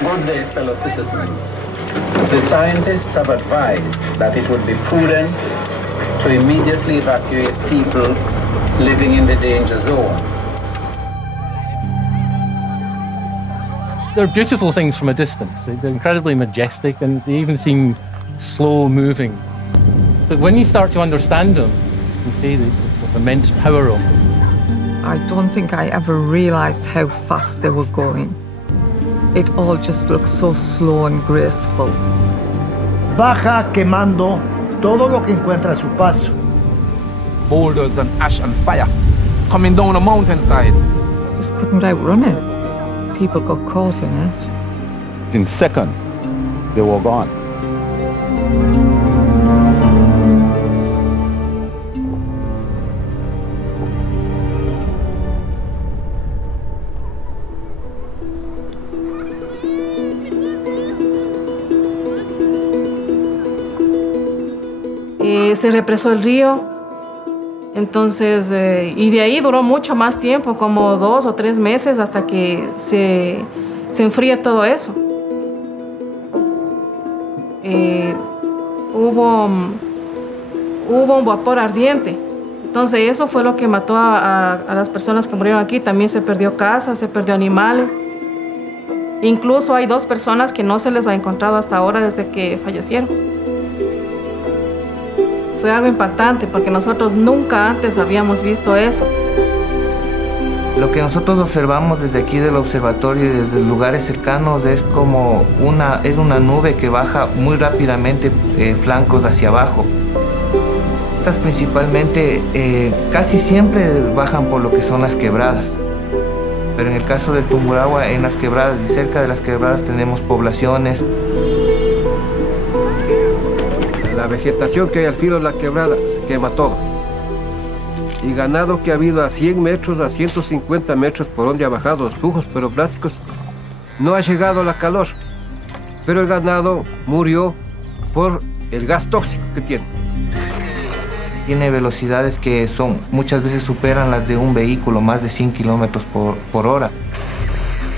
Good day, fellow citizens. The scientists have advised that it would be prudent to immediately evacuate people living in the danger zone. They're beautiful things from a distance. They're incredibly majestic and they even seem slow moving. But when you start to understand them, you see the immense power of them. I don't think I ever realized how fast they were going. It all just looked so slow and graceful. Baja quemando todo lo que encuentra a su paso. Boulders and ash and fire coming down a mountainside. Just couldn't outrun it. People got caught in it. In seconds, they were gone. Se represó el río, entonces, y de ahí duró mucho más tiempo, como 2 o 3 meses hasta que se enfría todo eso. Hubo un vapor ardiente, entonces eso fue lo que mató a las personas que murieron aquí. También se perdió casa, se perdió animales. Incluso hay 2 personas que no se les ha encontrado hasta ahora desde que fallecieron. Fue algo impactante porque nosotros nunca antes habíamos visto eso. Lo que nosotros observamos desde aquí del observatorio y desde lugares cercanos es como una nube que baja muy rápidamente flancos hacia abajo. Estas principalmente casi siempre bajan por lo que son las quebradas. Pero en el caso del Tungurahua, en las quebradas y cerca de las quebradas tenemos poblaciones. La vegetación que hay al filo de la quebrada se quema todo. Y ganado que ha habido a 100 metros, a 150 metros por donde ha bajado los flujos piroplásticos, no ha llegado la calor. Pero el ganado murió por el gas tóxico que tiene. Tiene velocidades que muchas veces superan las de un vehículo, más de 100 kilómetros por hora.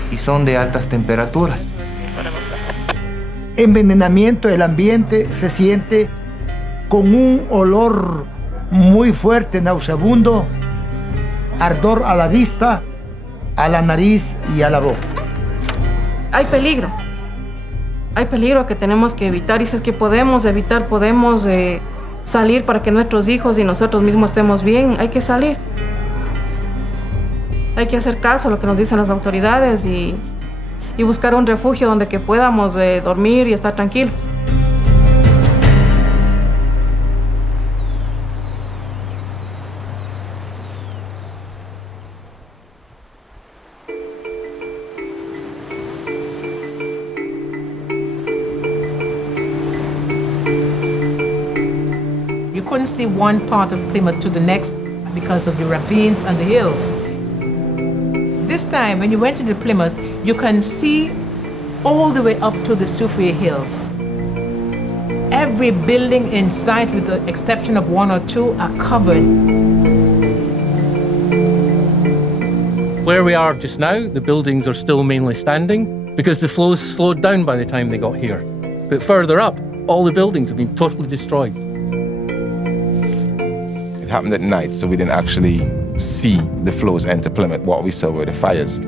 Y son de altas temperaturas. Envenenamiento del ambiente se siente con un olor muy fuerte, nauseabundo, ardor a la vista, a la nariz y a la boca. Hay peligro que tenemos que evitar, y si es que podemos evitar, podemos salir para que nuestros hijos y nosotros mismos estemos bien, hay que salir. Hay que hacer caso a lo que nos dicen las autoridades y buscar un refugio donde que podamos dormir y estar tranquilos. You couldn't see one part of Plymouth to the next because of the ravines and the hills. This time, when you went into Plymouth, you can see all the way up to the Soufriere Hills. Every building in sight, with the exception of 1 or 2, are covered. Where we are just now, the buildings are still mainly standing because the flows slowed down by the time they got here. But further up, all the buildings have been totally destroyed. It happened at night, so we didn't actually see the flows enter Plymouth. What we saw were the fires.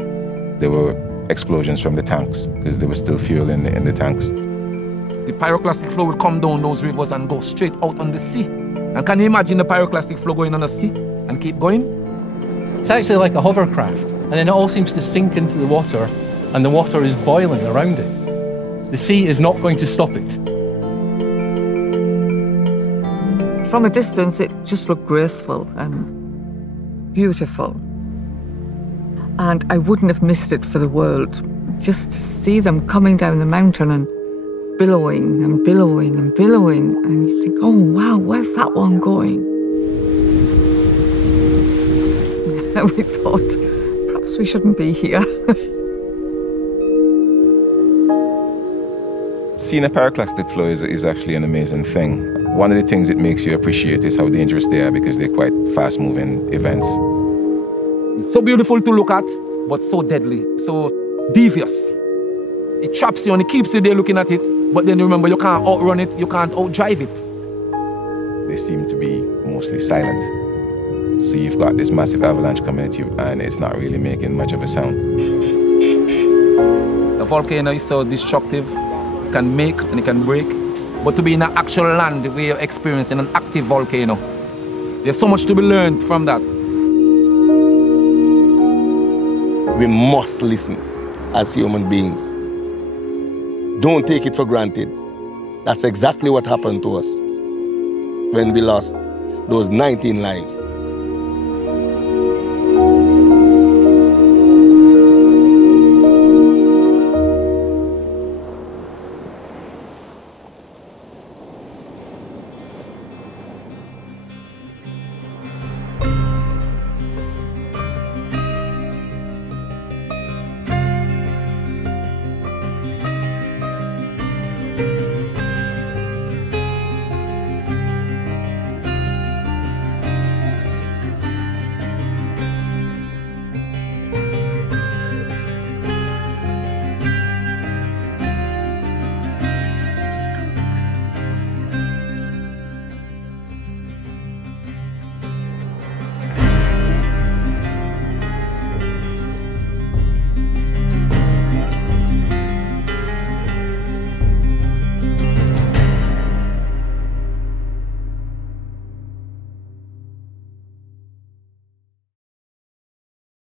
There were explosions from the tanks because there was still fuel in the tanks. The pyroclastic flow would come down those rivers and go straight out on the sea. And can you imagine the pyroclastic flow going on the sea and keep going? It's actually like a hovercraft, and then it all seems to sink into the water, and the water is boiling around it. The sea is not going to stop it. From a distance, it just looked graceful and beautiful. And I wouldn't have missed it for the world. Just to see them coming down the mountain and billowing and billowing and billowing. And you think, oh, wow, where's that one going? And we thought, perhaps we shouldn't be here. Seeing a pyroclastic flow is actually an amazing thing. One of the things it makes you appreciate is how dangerous they are because they're quite fast-moving events. It's so beautiful to look at, but so deadly, so devious. It traps you and it keeps you there looking at it. But then remember, you can't outrun it, you can't outdrive it. They seem to be mostly silent. So you've got this massive avalanche coming at you and it's not really making much of a sound. A volcano is so destructive, it can make and it can break. But to be in an actual land where you're experiencing an active volcano, there's so much to be learned from that. We must listen as human beings. Don't take it for granted. That's exactly what happened to us when we lost those 19 lives.